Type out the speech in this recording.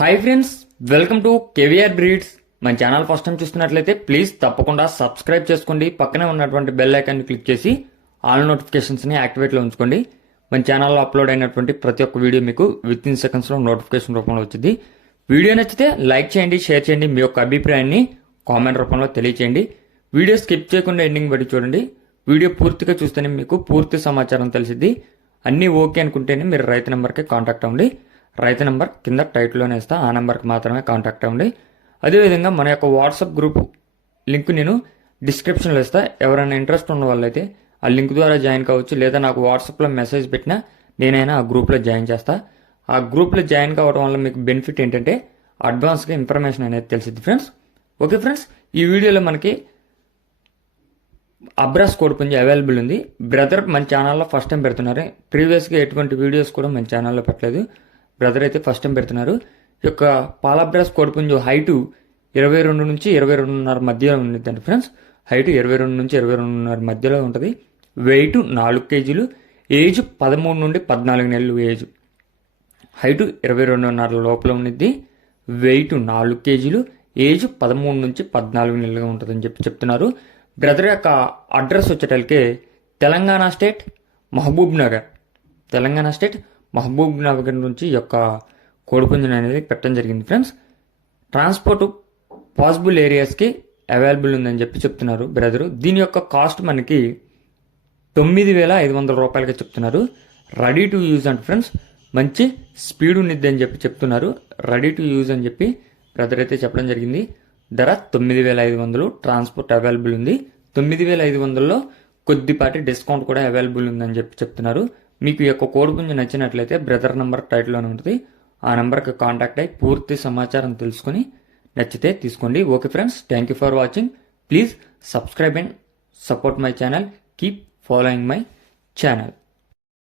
Hi friends, welcome to KVR breeds. మన channel first time చూస్తున్నట్లయితే please తప్పకుండా సబ్స్క్రైబ్ చేసుకోండి. పక్కనే ఉన్నటువంటి బెల్ ఐకాన్ని క్లిక్ చేసి ఆల్ నోటిఫికేషన్స్ని యాక్టివేట్లో ఉంచుకోండి. మన ఛానల్లో అప్లోడ్ అయినటువంటి ప్రతి ఒక్క వీడియో మీకు విత్ ఇన్ సెకండ్స్లో నోటిఫికేషన్ రూపంలో వచ్చింది. వీడియో నచ్చితే లైక్ చేయండి, షేర్ చేయండి, మీ యొక్క అభిప్రాయాన్ని కామెంట్ రూపంలో తెలియచేయండి. వీడియో స్కిప్ చేయకుండా ఎండింగ్ బట్టి చూడండి. వీడియో పూర్తిగా చూస్తేనే మీకు పూర్తి సమాచారం తెలిసిద్ది. అన్నీ ఓకే అనుకుంటేనే మీరు రైతు నెంబర్కి కాంటాక్ట్ అవ్వండి. రైతు నెంబర్ కింద టైటిల్లోనే ఇస్తా, ఆ నెంబర్కి మాత్రమే కాంటాక్ట్ అవ్వండి. అదేవిధంగా మన యొక్క వాట్సాప్ గ్రూప్ లింక్ నేను డిస్క్రిప్షన్లో ఇస్తా. ఎవరైనా ఇంట్రెస్ట్ ఉన్న వాళ్ళైతే ఆ లింక్ ద్వారా జాయిన్ కావచ్చు, లేదా నాకు వాట్సాప్లో మెసేజ్ పెట్టినా నేనైనా ఆ గ్రూప్లో జాయిన్ చేస్తా. ఆ గ్రూప్లో జాయిన్ కావడం వల్ల మీకు బెనిఫిట్ ఏంటంటే అడ్వాన్స్గా ఇన్ఫర్మేషన్ అనేది తెలిసింది ఫ్రెండ్స్. ఓకే ఫ్రెండ్స్, ఈ వీడియోలో మనకి అబ్రాస్ కోడిపుంజి అవైలబుల్ ఉంది. బ్రదర్ మన ఛానల్లో ఫస్ట్ టైం పెడుతున్నారు. ప్రీవియస్గా ఎటువంటి వీడియోస్ కూడా మన ఛానల్లో పెట్టలేదు. బ్రదర్ అయితే ఫస్ట్ టైం పెడుతున్నారు. ఈ యొక్క పాలబ్రాస్ కోడిపుంజు హైటు 22 నుంచి 22.5 మధ్యలో ఉంటుందండి ఫ్రెండ్స్. హైటు 22 నుంచి 22.5 మధ్యలో ఉంటుంది. వెయిట్ 4 కేజీలు. ఏజ్ 13 నుండి 14 నెలలు ఏజ్. హైటు 22.5 లోపల ఉండిద్ది. వెయిట్ 4 కేజీలు. ఏజ్ 13 నుంచి 14 నెలలుగా ఉంటుందని చెప్తున్నారు. బ్రదర్ యొక్క అడ్రస్ వచ్చేటల్కే Telangana state Mahbubnagar. Telangana state Mahbubnagar నుంచి యొక్క కోడిపుంజుని అనేది పెట్టడం జరిగింది ఫ్రెండ్స్. ట్రాన్స్పోర్ట్ పాసిబుల్ ఏరియాస్కి అవైలబుల్ ఉందని చెప్తున్నారు బ్రదరు. దీని యొక్క కాస్ట్ మనకి 9,500 రూపాయలకి చెప్తున్నారు. రెడీ టు యూజ్ అంట ఫ్రెండ్స్. మంచి స్పీడ్ ఉన్నది అని చెప్తున్నారు. రెడీ టు యూజ్ అని చెప్పి బ్రదర్ అయితే చెప్పడం జరిగింది. ధర 9,500. ట్రాన్స్పోర్ట్ అవైలబుల్ ఉంది. 9,500లో కొద్దిపాటి డిస్కౌంట్ కూడా అవైలబుల్ ఉందని చెప్తున్నారు. మీకు ఈ యొక్క కోడిపుంజు నచ్చినట్లయితే బ్రదర్ నెంబర్ టైటిల్లోనే ఉంటుంది. ఆ నెంబర్కి కాంటాక్ట్ అయ్యి పూర్తి సమాచారం తెలుసుకొని నచ్చితే తీసుకోండి. Okay friends, thank you for watching. Please subscribe and support my channel. Keep following my channel.